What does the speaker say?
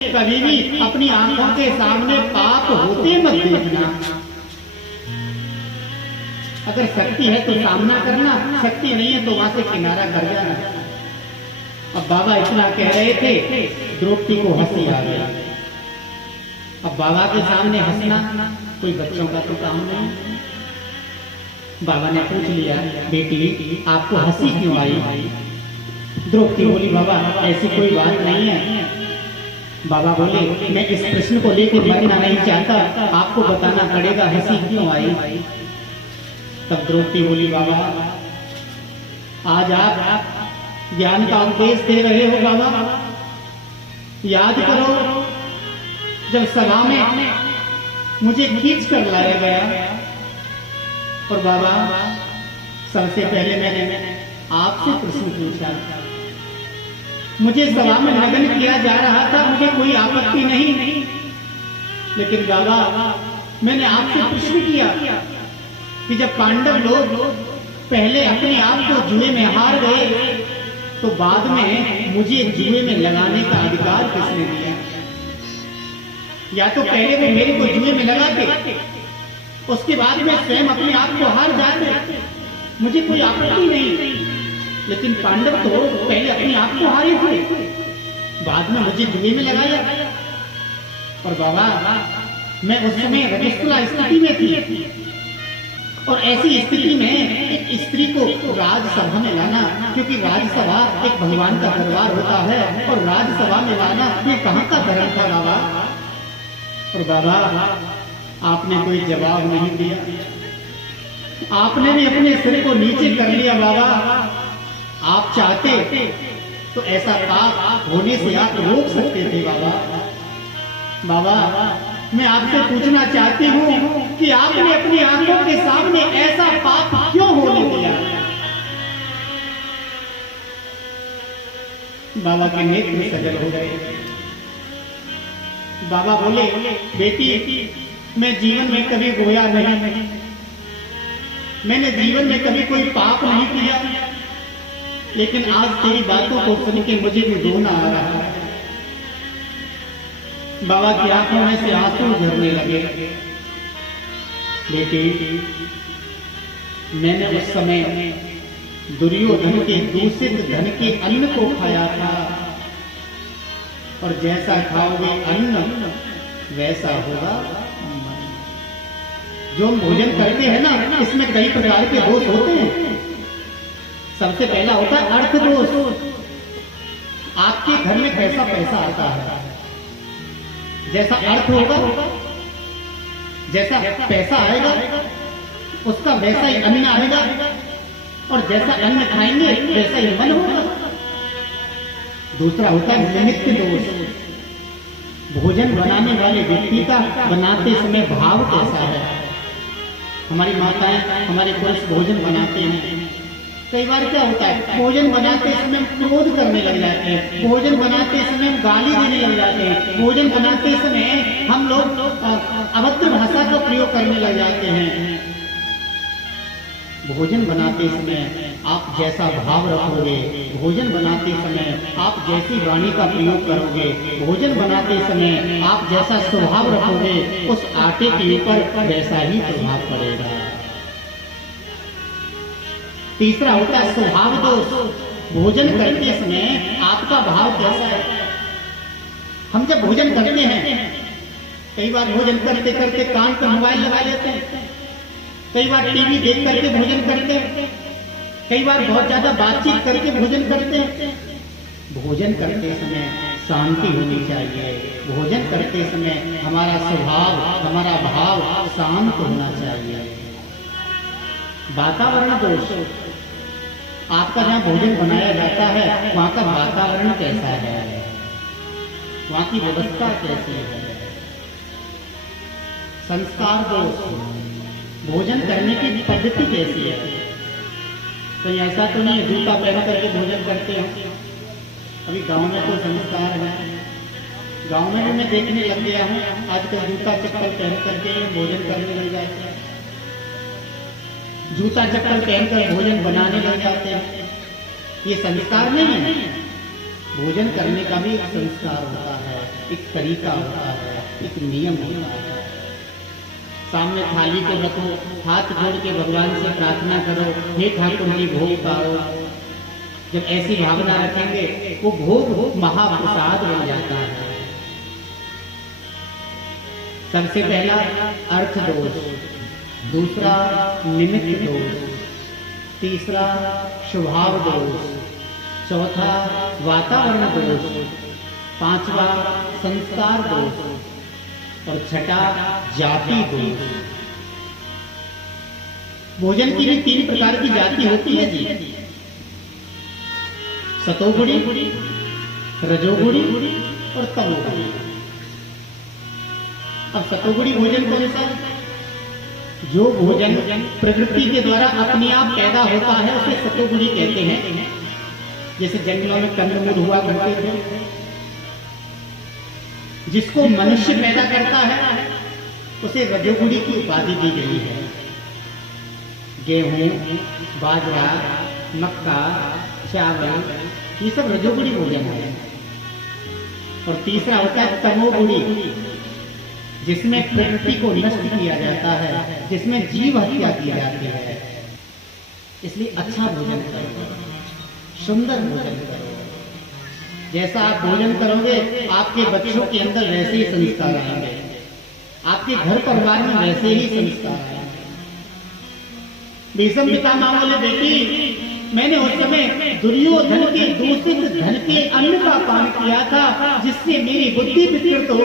कभी भी अपनी आंखों के सामने पाप होते मत देखना। अगर शक्ति है तो सामना करना, शक्ति नहीं है तो वहां से किनारा कर जाना। अब बाबा इतना कह रहे थे, द्रौपदी को हंसी आ गई। अब बाबा के सामने हंसना कोई बच्चों का तो काम नहीं। बाबा ने पूछ लिया, बेटी आपको हंसी क्यों आई? द्रौपदी बोली, बाबा ऐसी कोई बात नहीं है। बाबा बोले, मैं इस प्रश्न को लेकर मरना नहीं चाहता, आपको बताना पड़ेगा हंसी क्यों आई। तब द्रौपदी बोली, बाबा आज आप ज्ञान का उपदेश दे रहे हो। बाबा याद करो, जब सभा में मुझे खींच कर लाया गया और बाबा सबसे पहले मैंने आपसे प्रश्न पूछा, मुझे सभा में नग्न किया जा रहा था, मुझे कोई आपत्ति नहीं, लेकिन बाबा मैंने आपसे प्रश्न किया कि जब पांडव लोग पहले अपने आप को जुए में हार गए तो बाद में मुझे जुए में लगाने का अधिकार किसने दिया? या तो पहले वो मेरे को जुए में लगाते, उसके बाद में स्वयं अपने आप को हार जाते, मुझे कोई आपत्ति नहीं, लेकिन पांडव तो पहले अपने आप को हारे थे, बाद में मुझे जुए में लगाया। और बाबा मैं उस समय रजस्वला स्थिति में थी, और ऐसी स्थिति में एक स्त्री को राजसभा में लाना, क्योंकि राजसभा एक भगवान का दरबार होता है, और राजसभा में लाना ये कहाँ का धर्म था बाबा? और बाबा आपने कोई जवाब नहीं दिया, आपने भी अपने सिर को नीचे कर लिया। बाबा आप चाहते तो ऐसा पाप होने से आप रोक सकते थे। बाबा मैं आपसे पूछना चाहती हूँ कि आपने अपनी आंखों के सामने ऐसा पाप क्यों होने दिया? बाबा के नेत्र सजल हो गए। बाबा बोले, बेटी मैं जीवन में कभी रोया नहीं, मैंने जीवन में कभी कोई पाप नहीं किया, लेकिन आज तेरी बातों को सुन के मुझे भी रोना आ रहा है। बाबा की आंखों में से आंसू झरने लगे। बेटी मैंने उस समय दुर्योधन के दूषित धन के अन्न को खाया था, और जैसा खाओगे अन्न वैसा होगा। जो हम भोजन करते हैं ना, इसमें कई प्रकार के दोष होते हैं। सबसे पहला होता है अर्थ दोष। आपके घर में कैसा पैसा आता है, जैसा अर्थ होगा, जैसा पैसा आएगा उसका वैसा ही अन्न आएगा, और जैसा अन्न खाएंगे वैसा ही मन होगा। दूसरा होता है निमित्त दोष। भोजन बनाने वाले व्यक्ति का बनाते समय भाव कैसा है? हमारी माताएं, हमारे पुरुष भोजन बनाते हैं, कई बार क्या होता है, भोजन बनाते समय क्रोध करने लग जाते हैं, भोजन बनाते समय गाली देने लग जाते हैं, भोजन बनाते समय हम लोग अभद्र भाषा का प्रयोग करने लग जाते हैं। भोजन बनाते समय आप जैसा भाव रखोगे, भोजन बनाते समय आप जैसी वाणी का प्रयोग करोगे, भोजन बनाते समय आप जैसा स्वभाव रखोगे, उस आटे के ऊपर वैसा ही प्रभाव पड़ेगा। तीसरा होता है स्वभाव दोष। भोजन करते समय आपका भाव कैसा है? हम जब भोजन करते हैं, कई बार भोजन करते करते कान पर मोबाइल लगा लेते हैं, कई बार टीवी देख करके भोजन करते हैं, कई बार बहुत ज्यादा बातचीत करके भोजन करते हैं। भोजन करते समय शांति होनी चाहिए। भोजन करते समय हमारा स्वभाव, हमारा भाव शांत होना चाहिए। वातावरण दोष। आपका जहाँ भोजन बनाया जाता है वहाँ का वातावरण कैसा है, वहाँ की व्यवस्था कैसी है? संस्कार दोष। भोजन करने की पद्धति कैसी है? तो ऐसा तो नहीं है जूता पहन करके भोजन करते हैं। अभी गांव में तो संस्कार है, गांव में भी मैं देखने लग गया हूँ, आजकल जूता चप्पल पहन करके भोजन करने लग जाते हैं, जूता चप्पल पहनकर भोजन बनाने लग जाते हैं। ये संस्कार नहीं है। भोजन करने का भी एक संस्कार होता है। एक तरीका होता है, एक नियम होता है। सामने थाली को रखो, हाथ जोड़ के भगवान से प्रार्थना करो, हे ठाकुर जी भोग पाओ। जब ऐसी भावना रखेंगे वो भोग महाप्रसाद बन जाता है। सबसे पहला अर्थ दोष, दूसरा निमित्त दोष, तीसरा स्वभाव दोष, चौथा वातावरण दोष, पांचवा संस्कार दोष और छठा जाति दोष। भोजन की भी 3 प्रकार की जाति होती है जी, सतोगुणी, रजोगुणी और तमोगुणी। अब सतोगुणी भोजन कौन सा? जो भोजन प्रकृति के द्वारा अपने आप पैदा होता है उसे सतोगुणी कहते हैं। जैसे जंगलों में कंदमूल हुआ करते थे, जिसको मनुष्य पैदा करता है उसे रजोगुणी की उपाधि दी गई है। गेहूं, बाजरा, मक्का, चावल, ये सब रजोगुणी भोजन है। और तीसरा होता है तमोगुणी, जिसमें प्रकृति को नष्ट किया जाता है, जिसमें जीव हत्या की जाती है। इसलिए अच्छा भोजन करो, सुंदर भोजन करो। जैसा आप भोजन करोगे आपके बच्चों के अंदर वैसे ही संस्कार आएंगे, आपके घर परिवार में वैसे ही संस्कार आएंगे। भीष्म पितामह बोले, बेटी मैंने उस समय दुर्योधन के दूषित धन के अन्न का पान किया था, जिससे मेरी बुद्धि विकृत हो गई।